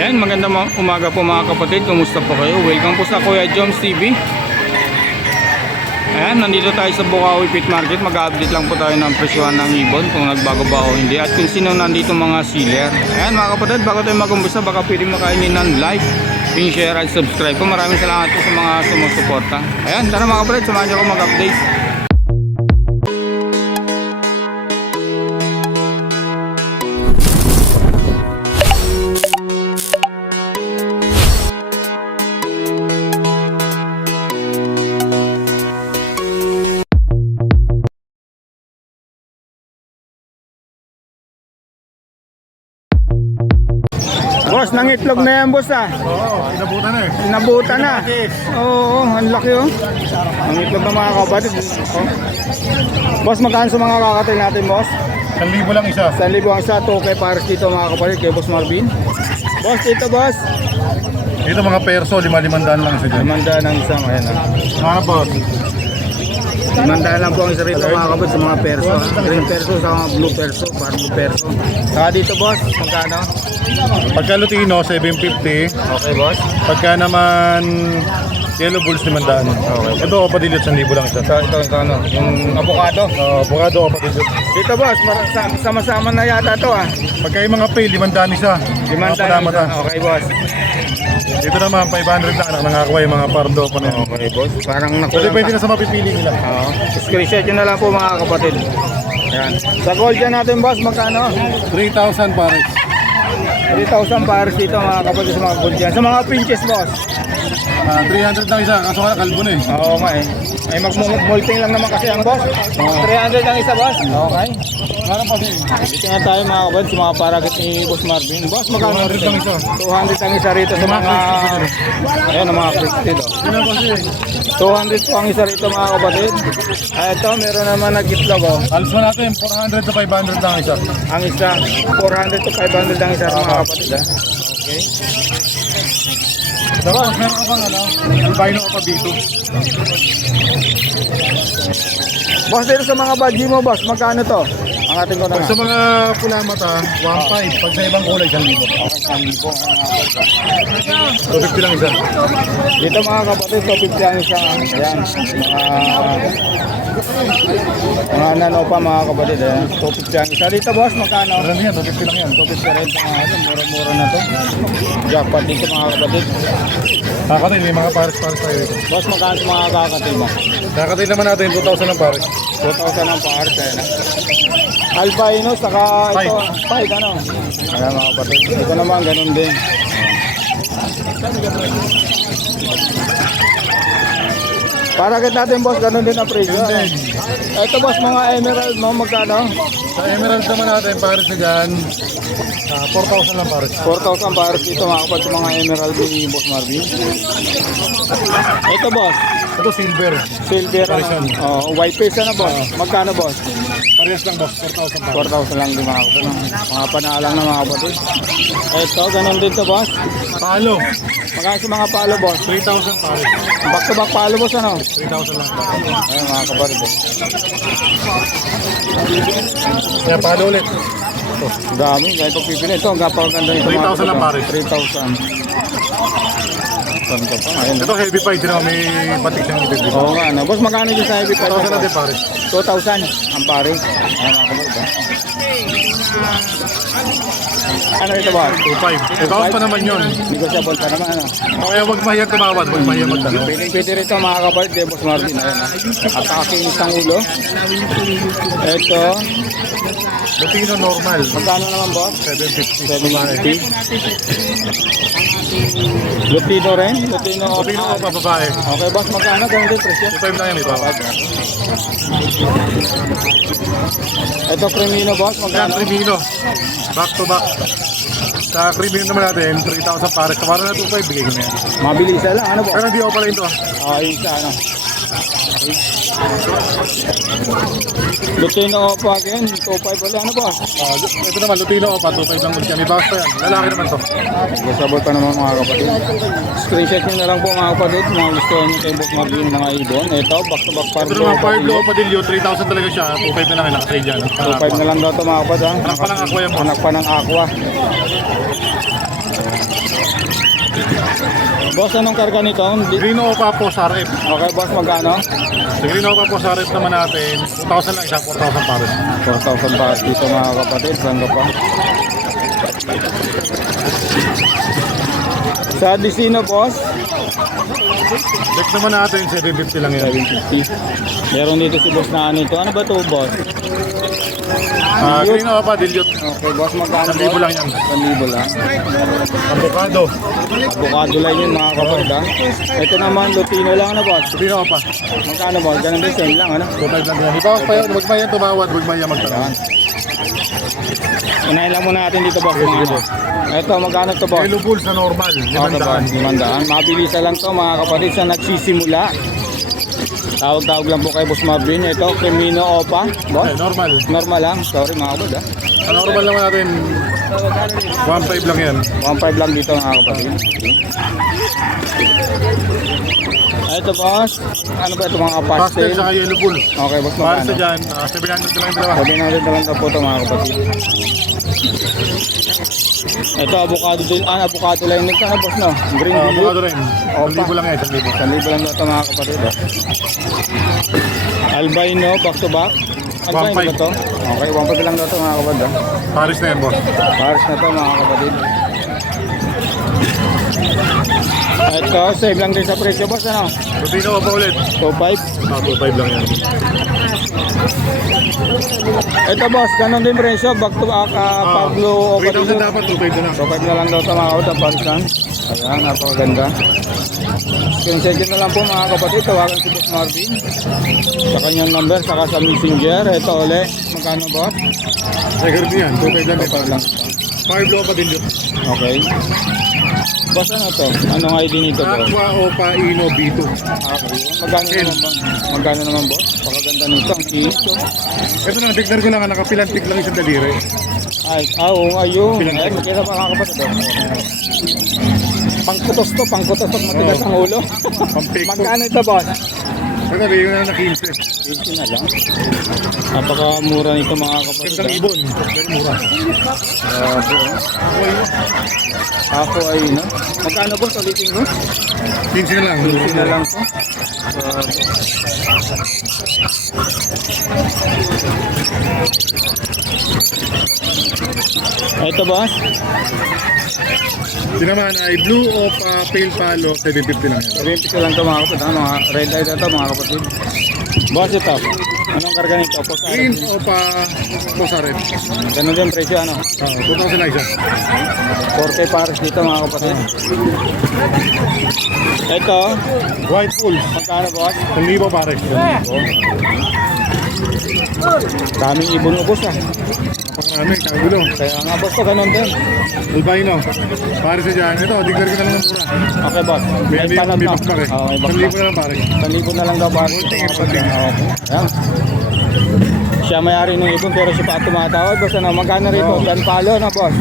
Ayan, magandang ma- umaga po mga kapatid. Kumusta po kayo? Welcome po sa Kuya Joms TV. Ayan, nandito tayo sa Bukawi Pit Market. Mag-update lang po tayo ng presyohan ng ibon kung nagbago ba o hindi. At kung sino nandito mga sealer. Ayan mga kapatid, bago tayo mag-umpisa, baka pwede makainin ng like, pin share at subscribe po. Maraming salamat po sa mga sumusuporta. Ayan, tara mga kapatid, samahan niyo ako mag-update. Boss, nangitlog na yan boss ah. Oo, inabutan na eh. Nabuta na. Oo, ang laki oh. Ang itlog ng mga kapatid. Oh. Boss, magkano sa mga kakatil natin, boss? 1,000 lang isa. 1,000 ang isa, 2K pares dito mga kapatid, kay Boss Marvin. Boss, dito boss. Dito mga perso, 5-500 lang isa dyan. Limanda ng isang, ayan ah. Mga boss, Limanda lang po ang isa rito mga kapatid sa mga perso. ah. Green perso sa mga blue perso, parang perso. Saka dito boss, magkano? pagka Lutino, 750. Okay boss. Pagka naman Yellow Bulls, 500. Okay. Ito, Opadilot, 1,000 lang isa. Ito, ito, ito ano, yung avocado. Uh, Bukado, Opadilot. Dito boss, sama-sama na yata to ah. Pagka yung mga pale, 500 isa. Limanda Mga ng palamata. isa. Okay boss. Dito naman, 500 lang. Anak nakakuha yung mga pardo pa na yun. Okay boss. Parang So, nakulang depende na sa mapipili nila. Oo. Screenshot yun na lang po mga kapatid. Yan. Sa gold dyan natin boss, magkano? 3,000 pares. 3,000 pares dito mga kapatid sa mga gold dyan. Sa mga pinches boss. Ah, 300 lang isa, kaso nga kalbo na eh. Oo nga eh. Ay mag-molting lang naman kasi ang boss. 300 ang isa boss. Okay. Parang pa din. Dito na tayo mga kapatid sa mga parakit ni Boss Marvin. Boss, magkano 200 lang isa. 200 ang isa rito sa mga... Ayan ang mga dito. Sino pa siya? 200 po ang isa rito mga kapatid. Ah, ito, meron naman nag-itlog oh. Alas mo natin, 400 to 500 lang isa. Ang isa, 400 to 500 ang isa mga kapatid ha. Okay. Tapos meron ka bang ano, albino ka dito. Boss, dito sa mga badge mo, boss, magkano to? Ang ating ko na Pag sa mga pula mata, 1.5. Pag sa ibang kulay, 1,000. So 50 lang isa. Dito mga kapatid, 250 ang isa. Ayan, mga... Mga nano pa mga kapatid, ayan. 250 ang isa. Dito boss, magkano? Meron yan, 250 lang yan. 250 rin mga mura-mura na to. Jackpot dito mga kapatid. Kakatay, may mga pares-pares tayo dito. Boss, magkano sa mga kakatil mo? Kakatay naman natin, 2,000 lang pares. 2,000 ang pares, ayan. Albino, saka ito, five, ano? Ayan mga kapatid. Ito naman, ganun din. Para kit natin boss, ganun din ang presyo. Ano? Ito boss, mga emerald mo, magkano? Sa emerald naman natin, pares na dyan, ah, 4,000 lang pares. 4,000 pares dito mga kapatid mga emerald ni Boss Marvin. Ito boss, Ito silver. silver ano? Oh, white face ano boss? Magkano boss? Parehas lang boss, 4,000 pares. 4,000 lang din mga kapatid. Mga panalang na mga kapatid. Ito, ganun din to boss. Palo, Magkano sa mga palo boss? 3,000 pares. Back to back palo boss ano? 3,000 lang. Ayun mga kapatid. eh. Kaya palo ulit. Dami, kahit pag pipili. Ito, ang kapaganda nito. mga 3,000 lang kapatid. pare. 3,000. Saan ka pa? Ayun. Ito heavy pa, hindi na may batik siyang ibig dito. Oo nga, ano. Boss, magkano dyan sa heavy 4,000 lang din pares. 2,000 ang pare. Ayun mga. Ano ito ba? 2,500. Ikaw pa naman yun. Negotiable pa naman ano. Kaya huwag mahiyag tumawad, huwag mahiyag magtanong. Pwede, pwede rito mga kapatid, eh, Boss Marvin. Ayan ah. At nakakinis ang ulo. Ito, Lutino normal, magkano naman boss? 750. 750. Lutino rin? Lutino. Lutino ko pa babae. Okay boss, magkano? Ganun din presyo. 2,500 lang yan, iba. Ito Cremino boss, Yan, magkano? Crimino. Back to back. Sa Crimino naman natin, 3,000 pares. Para na 2,500, bigay ko na yan. Mabilisan lang, ano boss? Pero hindi ako pala ito ah. Ah, yun sa ano. Lutino pa again, 2.5 wala, ano boss? Ah, ito naman, Lutino ko pa, 2,500 lang ulit yan. May bawas pa yan. Lalaki naman to. Negotiable pa naman mga kapatid. Screenshot nyo na lang po mga kapatid, mga gusto nyo kay Boss Marvin mga ibon. Ito, back to back Ito Pardo. naman, Power Blue Padillo, 3,000 talaga siya. 2,500 na lang yung nakasay dyan. 2.5 na lang daw ito mga kapatid. Anak pa ng aqua yan, boss. Anak pa ng aqua. Boss, anong karga nito? Green Opa po sa RF. Okay, boss, magkano? Si Green Opa po sa RF naman natin, 2,000 lang isa, 4,000 pares. 4,000 pa dito mga kapatid. Saan ka pa? Sa Dicino, boss, Deck naman natin, 750 lang yan. 750. Meron dito si boss na ano ito. Ano ba ito, boss? Ah, Green Opa, Dilute. Okay, boss, magkano? 1,000 lang yan. 1,000 lang. Avocado. Avocado lang yun mga kapatid ha. Ito naman, Lutino lang na boss. Green Opa. Magkano boss? Ganun din, same lang ano? 2,500 lang yan. Pa yan, huwag ba yan tumawad, huwag ba yan magtanong. Unahin lang muna natin dito boss. Mga ano. Ito, magkano to boss? Yellow Bull sa normal, Ako ba? 500. Limandaan. Mabilisan lang to mga kapatid sa nagsisimula. Tawag-tawag lang po kay Boss Marvin. Ito, Cremino Opa. Boss, normal. normal lang. Sorry mga kapatid ha. Sa normal naman natin, 1,500 lang yan. 1.5 lang dito mga kapatid. Ito boss, ano ba ito mga Pastel pastel? saka Yellow Bull. Okay boss, Para sa magkano? dyan, ah, 700 lang yung dalawa. Sabi na rin lang po ito mga kapatid. Ito, avocado din. Ah, avocado lang ano boss no? Green Ah, uh, avocado rin. Opa. 1,000 lang yan, 1,000. 1,000 lang ito mga kapatid. Oh. Albino, back to back. Albino 1.5. ba ito? Okay, 1.5 lang ito mga kapatid. Oh. Paris na yan, boss. Paris na to mga kapatid. Ito, same lang din sa presyo boss ano? Rutino pa ulit. 2.5. Ah, 2,500 lang yan. Ito boss, ganun din presyo. Back to back, uh, Ah, Pablo 3,000 Opadillo. dapat, 2,500 na lang. So, pag na lang daw sa mga auto, Parisan. Ayan, napakaganda. Nyo na lang po mga kapatid. Tawagan si Boss Marvin. Sa kanyang number, saka sa messenger. Ito ulit. Magkano boss? Record yan, 2,500 lang. Ito lang. 5 low pa din yun. Okay. Boss, ano to? Anong ID nito boss? Aqua Opa Ino B2. Okay. Magkano naman ba? Magkano naman boss? Pakaganda nito. Ang kinis to. Ito na, tignan ko lang, nakapilantik lang isang daliri. Ay, ah, oo, ayun. Pinag- Ay, makita pa mga kapatid. Pangkutos to, pangkutos to. Matigas ang ulo. Magkano ito boss? Ito, bigyan na na 15. 20 na lang. Napakamura nito mga kapatid. Gandang ah. ibon. Pero mura. Grabe. Ako ay, no? Magkano boss? Ulitin ko? 15 na lang. 20 na lang to. Grabe. Ito boss? Ito naman ay Blue Opa Pale Palo, 750 lang yan. 20 ko lang to mga kapatid. Ano, mga red eye na to mga kapatid. Boss ito. Anong karga nito? Post Green Opa Posaret. Ganun din presyo ano? Ah, 2,000 lang isa. 40 pares dito mga kapatid. Ito, White Bulls. magkano boss? 1,000 pare. Daming ibon ubos ah. Napakarami, kagulo. Kaya nga boss ko ganun din. Albino. Pare sa dyan. Ito, diglar ko na lang ng mura. Okay boss. May May panat may bakbak eh. Oo, may 1,000 bakbak. na lang pare. 1,000 na lang daw pares. Konting, konting. Okay. Ayan. Siya may-ari ng ibon pero siya pa tumatawad. Boss ano, magkano rito? Oo. Dan palo na boss.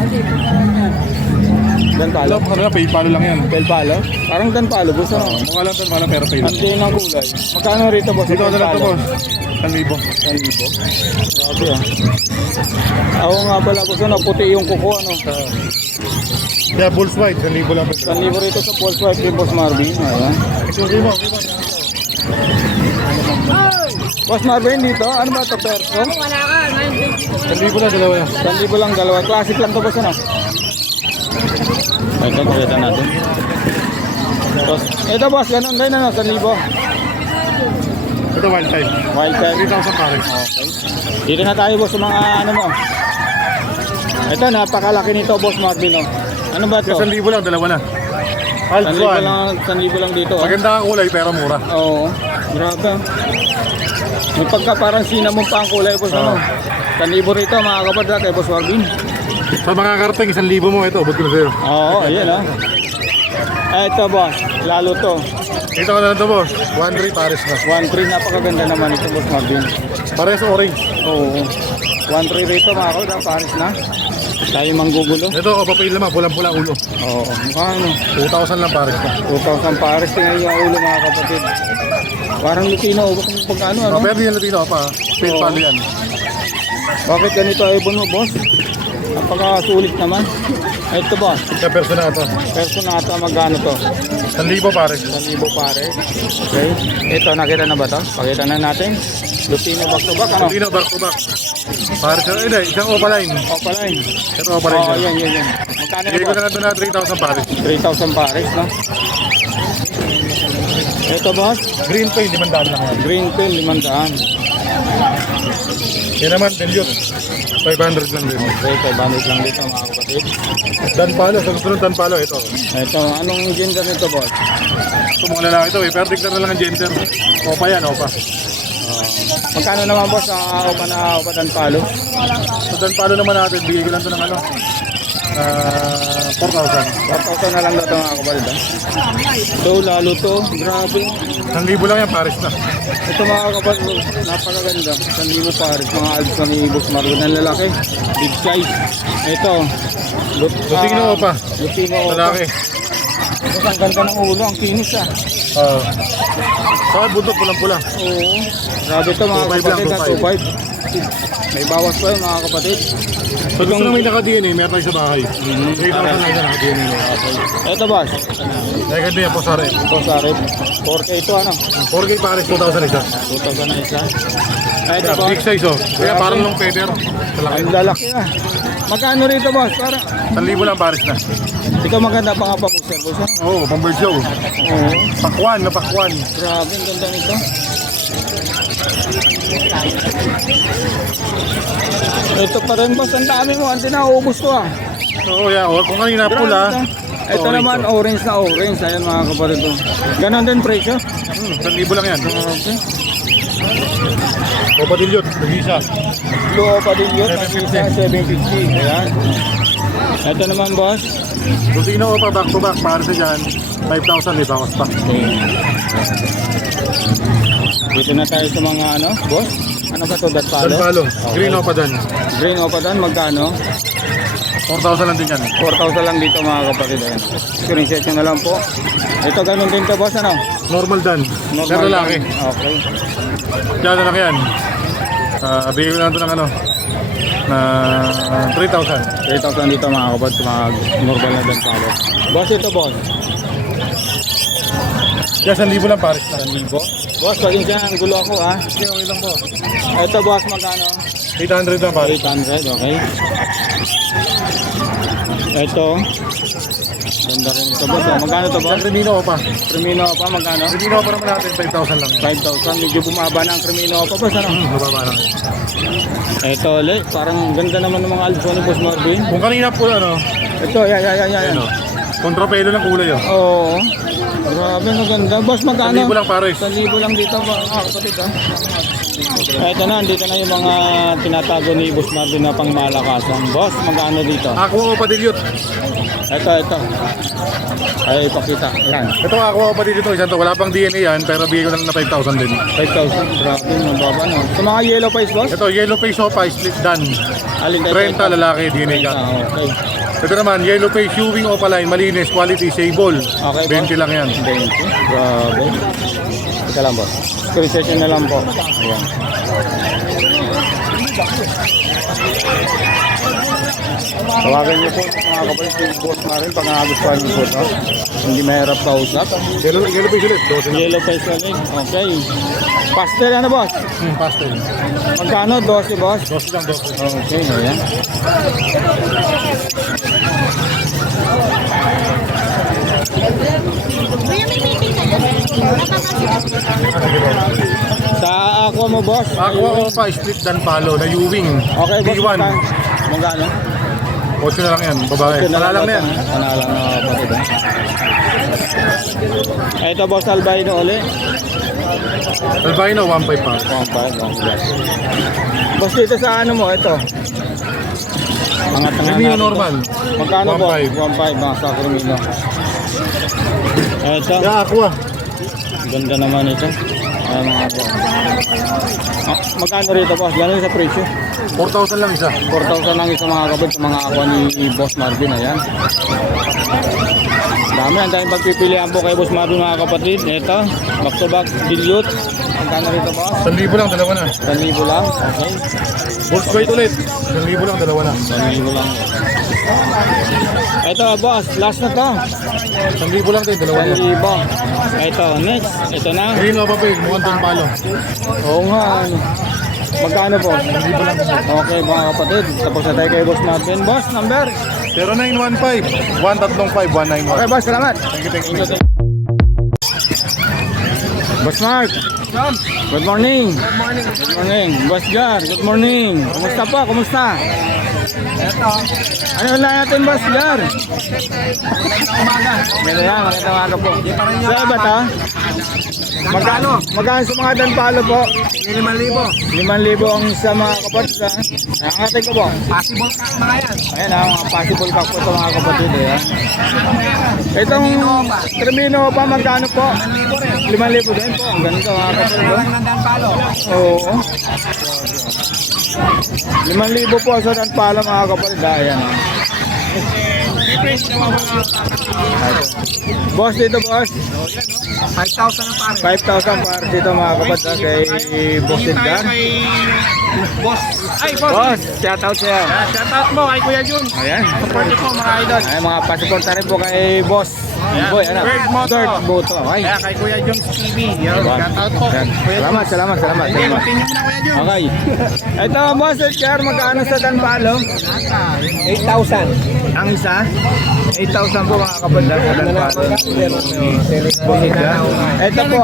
Dan palo? Alam, ano na, pay palo lang yan. Del palo? Parang dan palo. Boss ano? Mukha lang ito, mukha lang pero pay lang. Ang din kulay. Magkano rito boss? Dito na lang ito, boss. 1,000. 1,000. Grabe ah. Ako nga pala gusto na puti yung kuko ano. Kaya Bulls White, 1,000 lang ito. 1,000 rito sa Pulse Wife kay Boss Marvin. Ayan. Ito, Rimo. Boss Marvin dito, ano ba ito perso? 1,000 lang, dalawa yan. 1,000 lang dalawa. Classic lang to boss ano. Ito, pakita natin. Ito boss, ganun din ano, 1,000. Ito, wild type. Wild type. 3,000 pare. Okay. Dito na tayo boss sa mga ano mo. Ito, napakalaki nito boss Marvin oh. Ano ba Kaya to? 1,000 lang, dalawa na. 1,000 Alpha. lang, 1,000 lang dito. Oh. Maganda ang kulay pero mura. Oo, grabe. ah. May pagka parang cinnamon pa ang kulay boss ano. Kanibo rito mga kapatid kay Boss Marvin. Sa mga karting, 1,000 mo ito, abot ko na sa'yo. Oo, ayan ah. Ito boss, lalo to. Ito ka na ito, boss. 1,300 pares na. 1.3 napakaganda naman ito Boss Marvin. Pares orange. Oo. 1.3 rito mga kapatid, ang Paris na. Tayo manggugulo. Ito, kapapil naman, pulang-pula ulo. Oo, mukha ano. 2,000 lang pares na. 2,000 Paris, tingnan yung ulo mga kapatid. Parang Lutino, kung pag ano ano. Oh, pero yan Latino pa. Pale Oo. palo yan. Bakit ganito ay ibon mo boss? Napakasulit naman. Ito boss, Sa personato. personata magkano to? 1,000 pare. 1,000 pare. Okay. Ito, nakita na ba to? Pakita na natin. Lupino back to back, ano? Na back to back. Pare sa, hindi, isang opaline. Opaline. Ito opaline. Oh, siya. yan, yan, yan. Magkano Bigay ko ito? na lang ito na 3,000 pare. 3,000 pares, no? Ito boss, Green pay, 500 lang yan. green pen, 500. Yan naman, dilute. 500 lang din. Okay, 500 lang dito mga kapatid. Dan palo, sa gusto dan palo, ito. Ito, anong gender nito boss? Ito mga lalaki ito eh, tignan na lang ang gender. Opa yan, opa. Magkano naman boss ang opa na opa dan palo? Sa dan palo naman natin, bigay ko lang ito ng ano, ah 4,000. 4,000 na lang daw ito mga kapatid. So, lalo to, grabe. 1,000 lang yan, pares na. Ito mga kapatid, napakaganda. 1,000 pares, mga albs na ni Boss Marvin ng lalaki. Big size. Ito, lut, Lutino ah, opa. Lutino opa. Lalaki. Ito, ang ganda ng ulo, ang kinis ah. Oo. Saka buntot, pulang-pula. Oo. Grabe ito mga 2.5 lang, kapatid, ha, 2.5. May bawas pa yun mga kapatid. Pag gusto na may naka-DNA, meron tayo sa bahay. 3,000 lang yan, naka-DNA. Ito boss, Kaya ganda yan po sa rin. ito sa red. 4K ito ano, 4K pares, 2,000 isa. 2,000 na isa. Ay, ito Yeah, boss, big size oh. Kaya parang long feather. Sa laki. ang lalaki ah. Magkano rito boss? Para, 1,000 lang pares na. ikaw maganda pa nga pa mo sir boss ha? Oo, oh, pang bird show. Oo. Pakwan na pakwan. Grabe, ang ganda nito. Ito pa rin boss, ang dami mo, hindi na uubos ko ah. Oo, yeah. Oh, kung kanina pula. Ito orange, naman, oh. orange na orange. Ayan mga kapatid. oh. Ganon din presyo. Hmm, 1,000 lang yan. Okay. O padilyot, nag-isa. Blue pa din yun. 750. 750. Ayan. Ito naman boss. Lutino pa back to back, pares na dyan. 5,000 may bawas pa. Dito na tayo sa mga ano, boss. Ano ba to? Datpalo? Okay. Green o pa dan. Green o pa doon, magkano? 4,000 lang din yan. 4,000 lang dito mga kapatid. Ayan. Screenshot nyo na lang po. Ito ganun din to boss, ano? Normal dan. Pero lalaki. Okay. Diyan na lang yan. Ah, bigay ko lang ito ng ano. Na 3,000. 3,000 dito mga kapatid, mga normal na Datpalo. Boss, ito boss. Yes, 1,000 lang pares na. 1,000. Boss, pagin siya, ang gulo ako ha. Okay, okay lang po. Ito boss, magkano? 800 lang pares. 800, okay. Ito. Ganda rin ito boss. Oh, magkano to Sa boss? Crimino pa. Crimino pa, magkano? Crimino pa naman natin, 5,000 lang yan. 5,000. Medyo bumaba na ang Crimino pa boss. Ano? Hmm, mababa lang yan. Ito ulit. Parang ganda naman ng mga alpha ni Boss Marvin. Kung kanina po ano, Ito, yan, yan, yan, yan. ano, kontrapelo ng kulay oh. Oo. Grabe, maganda. Boss, magkano? 1,000 lang pares. 1,000 lang dito ba? Ah, kapatid ha. Ito na, dito na yung mga tinatago ni Boss Marvin na pang malakasan. Boss, magkano dito? Aqua o padilyot. Ito, ito. Ay, ipakita. Yan. Ito aqua o padilyot isang to. Wala pang DNA yan, pero bigay ko lang na 5,000 din. 5,000. Grabe, mababa no. Sa mga yellow face, boss? Ito, yellow face opa, split dan. Alin tayo? 30 lalaki, DNA ka. Ah, okay. Ito naman, yellow face, Ewing opaline, malinis, quality, sable. Okay, 20 lang yan. 20. Grabe. Ika lang, boss. Nyo na lang po. Ayan. Tawagan niyo po mga kapatid si Boss Marin pag nagustuhan niyo po ito. Hindi mahirap kausap. Yellow, yellow face ulit, 12 lang. Yellow face ulit. Okay. Pastel ano boss? Hmm, pastel. Magkano? 12 boss? 12 lang, 12. Okay, ayan. Kuya, may meeting. Sa aqua mo boss? Aqua opa, split dan palo, na Ewing. Okay boss, P1. magkano? 8 na lang yan, babae. Palalang na yan. Panalang na kapatid. ah. Ito boss albino uli. Albino, 1.5 pa. Pampag, pampag. Boss dito sa ano mo, ito. Angat na nga Crimino natin normal. Magkano po? 1.5. 1.5 mga sa Crimino. Ito, Yeah, aqua. ganda naman ito. Ayan mga po. Ah, magkano rito boss? Gano'n sa presyo? 4,000 lang isa. 4,000 lang isa mga kapit sa mga aqua ni Boss Marvin. Ayan. Dami ang daming pagpipilian po kay Boss Marvin mga kapatid. Ito, back to back dilute. Magkano rito boss? 1,000 lang, dalawa na. 1,000 lang. Okay. Bulls weight ulit. 1,000 lang, dalawa na. 1,000 lang. Ito boss, last na to. 1,000 lang tayo, dalawa na. 1,000. Ito, next. Ito na. Green o papel, mukhang doon palo. Oo nga. ano. Magkano po? Okay mga kapatid. Tapos na tayo kay Boss Marvin. Boss, number? 0915 135 191. Okay boss, salamat. Thank you, thank you. Boss Mark. Good morning. Good morning. Good morning. Boss Jar, good morning. Kumusta po? Kumusta? Ito. Ano lang natin, Boss Jar? Umaga. Ganda yan, magandang umaga po. Sa iba ta? Magkano? Magkano sa mga danpalo po? 5,000. 5,000 ang isa mga kapatid. ha? Ang ko po. Possible ka mga yan. Ayan ha, mga possible pack po ito mga kapatid. Eh? Itong Tremino pa, magkano po? 5,000 din po. Ang ganito mga kapatid. oh. Lang nandang palo. Oo. 5,000 po sa Danpala mga kapatid. Ayan. Boss dito boss. 5,000 ang pare. 5,000 para dito mga kapatid ah, kay Boss Edgar. Boss. Ay, boss. Boss, shout out sa'yo. Ah, shout out mo kay Kuya Jun. Ayan. Support niyo po mga idol. Ay, mga pasuporta rin po kay Boss. Ayan. Boy, ano? Bird Moto. Bird Moto. Ay. Kaya kay Kuya Jun TV. Yan, shout out po. Ayan. Salamat, salamat, salamat. Salamat. continue na Kuya Jun. Okay. Ito, Boss Edgar, magkano sa Danpalo? 8,000. Ang isa? 8,000 po mga kapatid. Boss Edgar. Ito po.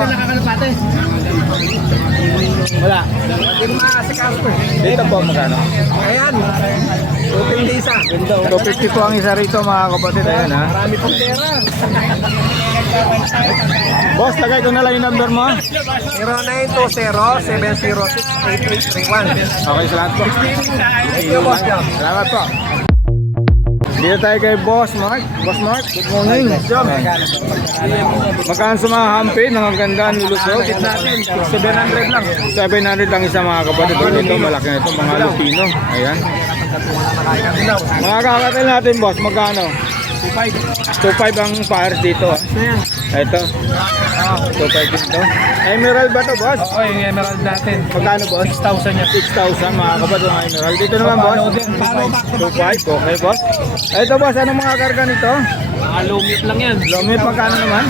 Wala. Dito po magkano? Ayan. 250 isa. 250 po ang isa rito mga kapatid. Ayan ha. Marami pong pera. Boss, lagay ko na lang yung number mo. 0920-706-8831. Okay, salamat po. Thank you, boss. Salamat po. Dito tayo kay Boss Mark. Boss Mark, good morning. Magkano sa mga hampin? Ang ganda lulusog. natin, 700 lang. 700 ang isa mga kapatid. Ito, malaki na ito. Mga Lupino. Ayan. Mga kakatil natin, boss. Magkano? 2.5 ang pares dito. ah. Ito. 2.5 dito. Emerald ba to, boss? Oo, yung emerald natin. Magkano, boss? 6,000 yan. 6,000 mga kapatid ng emerald. Dito naman, boss? Follow din. Follow back to back. 2.5. Okay, boss. Ito, boss. Anong mga karga nito? Mga low meat lang yan. Lomit, magkano naman?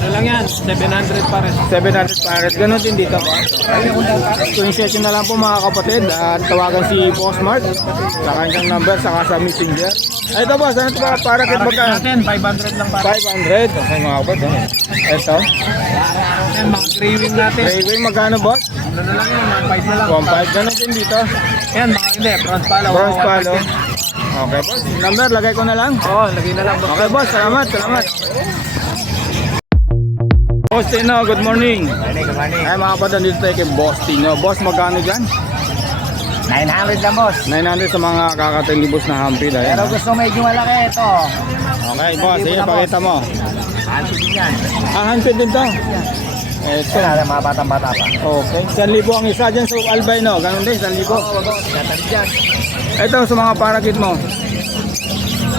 Ano lang yan? 700 pa rin. 700 pares. Ganon din dito, boss. Tuwing session na lang po mga kapatid at tawagan si Boss Mark sa kanyang number saka sa messenger. Ay, Ito boss, ano ito ba para kit magka natin, 500 lang para. 500. Okay mga kapatid. oh. Ito. Yan, mga graving natin. Railway magkano boss? Ano na lang yan, mga 5 na lang. 1.5. Ganon din dito. Yan, mga hindi, bronze pala. Bronze palo. 1.5 yan. Okay boss. Number, lagay ko na lang. Oo, lagay na lang. boss. Okay boss, salamat, salamat. Boss Tino, good morning. Good morning. Ay mga kapatid, dito tayo kay Boss Tino. Boss, magkano dyan? 900 lang, boss. 900 sa mga kakatilibos na hampid. Ayan. Pero gusto medyo malaki ito. Okay, boss. Sige, pakita mo. Antik yan. Ah, handpid din to. Ito. Kaya mga batang-bata pa. Okay. 1,000 ang isa dyan sa albino. Ganun din, 1,000. Oo, boss. Tatag dyan. Ito sa mga parakit mo.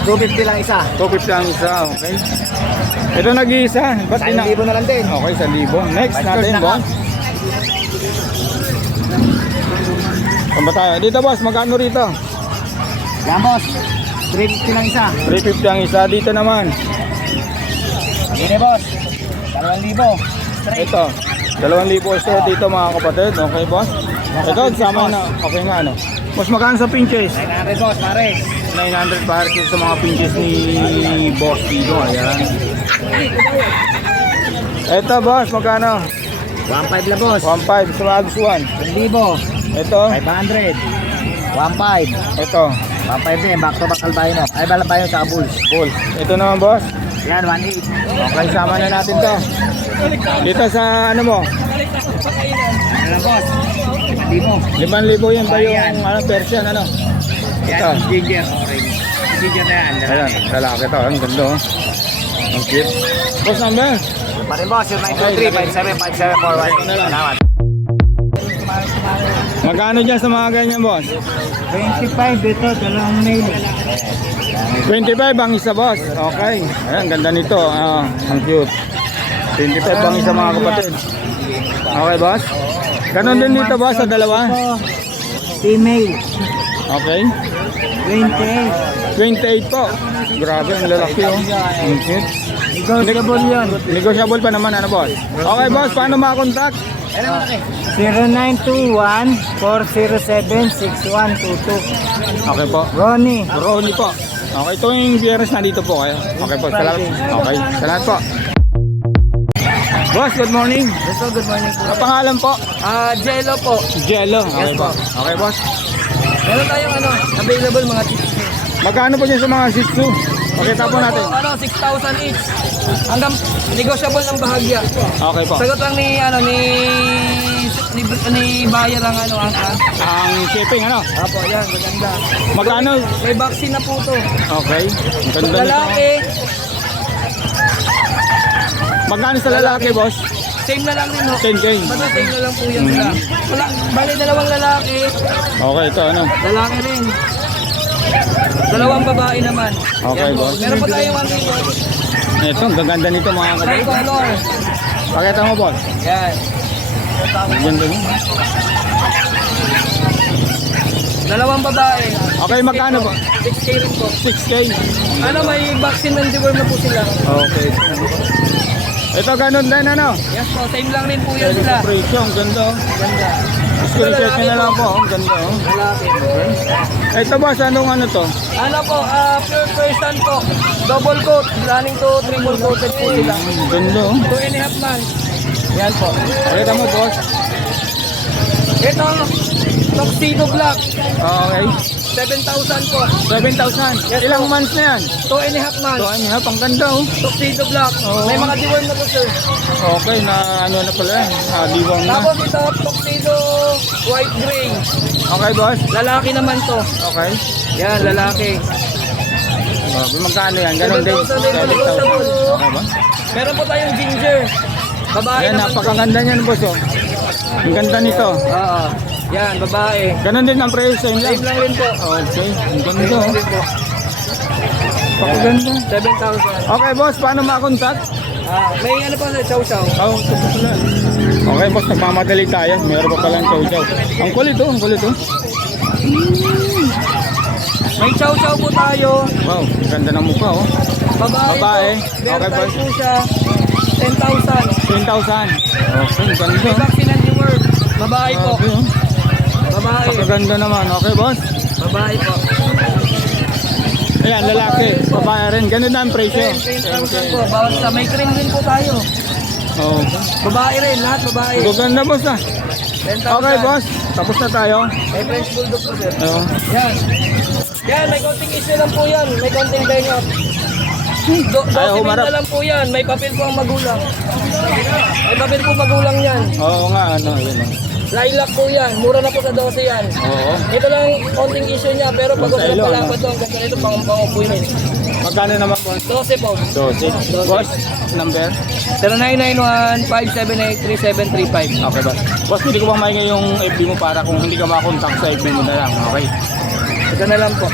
250 lang isa. 250 ang isa. Okay. Ito nag-iisa. Ba't ina? 1,000 na lang din. Okay, 1,000. Next Bastard natin, na boss. Saan ba tayo? Dito, boss. Magkano rito? Yan, boss. 350 lang isa. 350 ang isa. Dito naman. Hindi, boss. 2,000. Straight. Ito. 2,000 isa dito mga kapatid. Okay, boss? Ito, sama na. Okay nga, ano? Boss, magkano sa pinches? 900, boss, pare. 900 para sa mga pinches ni Boss Tino. Ayan. Ito, boss, magkano? 1,500 lang, boss. 1.5 sa Magus 1. 1,000. Ito, 500. 1,500. ito, 1,500 din. Back to back albino. Ay, balabayo sa bulls. full. Ito naman, boss. Yan, 1,800. Okay, sama na natin to. Dito sa ano mo, Ano boss? 5,000. 5,000 yan ba yung ano, Persian, ano? Ito. Yan, ginger. Ginger na yan. Ayan, lalaki to. Ang ganda, oh. Ang cute. Boss number? Pa rin, boss. Yung 923-575741. Salamat. Magkano dyan sa mga ganyan, boss? 25 dito, dalawang nail. 25 ang isa, boss. Okay. Ayan, ganda nito. Ah, ang cute. 25 ang isa, mga kapatid. Okay, boss. Ganon din dito, boss, sa dalawa. Female, Okay. 28. 28 po. Grabe, ang lalaki, oh. Ang cute. Negotiable yun. Negotiable pa naman, ano, boss? Okay, boss, paano makakontakt? 0921-407-6122. Okay po. Ronnie. Ronnie po. Okay, yung biyernes na dito po kayo. Okay po, salamat. Okay, salamat po. Boss, good morning. Hello, good morning po. Ang pangalan po? Ah, Jello po. Jello. Okay Yes, po. po. Okay, boss. Meron tayong ano, available mga chips. Magkano po dyan sa mga Shih Tzu? Pakita po natin. Ano, 6,000 each. Hanggang negotiable ng bahagya. Okay po. Sagot lang ni ano ni ni, ni buyer ang ano ang ang. Ang shipping, ano? Apo, yan, maganda. Magkano? May vaccine na po to. Okay. Ang ganda nito. Lalaki, Magkano sa lalaki, boss? Same na lang din ho. 10K. Basta same na lang po yan sila. Wala, bali dalawang lalaki, Okay, ito, ano? lalaki rin. Dalawang babae naman. Okay, Yan boss. Meron po tayong ano dito. Ito, ang gaganda nito, mga Red kapatid. color. Pakita mo, boss. Yan. Ang ganda mo. Dalawang babae. Okay, magkano po? 6K rin po. 6K. Ano, may vaccine ng deworm na po sila. Okay. Ito, ganun din, ano? Yes po, same lang rin po yan sila. Presyo, ang ganda. oh. Ganda. Screenshot nyo na lang po. Ang ganda, oh. Lalaki. Ito, boss, anong ano to? Ano po, ah, pure person po. Double coat. Running to triple coated po sila. Ang ganda, oh. Two and a half months. Yan po. Pakita mo, boss. Ito, tuxedo black. Okay. 7,000 po. 7,000. Yes, Ilang po. months na yan? Two and a half So, months. ano, pang ganda, oh. Tuxedo black. Oo. May mga deworm na po sir. Okay, na ano na pala yan. Ah, diwang na. Tapos ito, tuxedo white gray. Okay, boss. Lalaki naman to. Okay. Yan, lalaki. Grabe, magkano yan? Ganun din. 7,000 din, 7,000. Okay ba? Meron po tayong ginger. Babae Ayan, naman napakaganda niyan, boss, oh. Ang ganda nito. Oo. Yan, babae. Ganun din ang presyo sa inyo. Same lang rin po. Okay, ang ganda, Same lang oh. rin po. Napakaganda. 7,000. Okay, boss, paano makakontak? Ah, may ano pa sa chow chow. Oh, ito pa pala. Okay, boss, nagmamadali tayo. Meron pa palang chow-chow. Ang kulit, oh. Ang kulit, oh. May chow chow po tayo. Wow, ganda ng mukha, oh. Babae, Babae. po. Okay, boss. po siya. 10,000. 10,000. Okay, ganda. May vaccine and reward. Babae po. Okay, oh. Babae. Napakaganda naman. Okay, boss. Babae po. Ayan, lalaki. Babae rin. Ganun na ang presyo. 10,000 po. Bawat sa may cream din po tayo. Oh. Babae rin, lahat babae. Gaganda, boss, ah. 10,000. Okay, boss. Tapos na tayo. May French Bulldog po sir. Oh. Yan. Yan, may konting issue lang po yan. May konting bengot. Do, Ayaw 12 humarap. na lang po yan. May papel po ang magulang. May papel po magulang yan. Oo nga, ano, yun. oh. Lilac po yan. Mura na po sa 12 yan. Oo. Ito lang konting issue niya pero pag gusto pa lang po ito, ganda nito pang pangupuin. Magkano naman, boss? 12 po. 12. Boss, number? 0991-578-3735. Okay, boss. Boss, hindi ko bang maingay yung FB mo para kung hindi ka makakontakt sa FB mo na lang. Okay. Ito na lang po.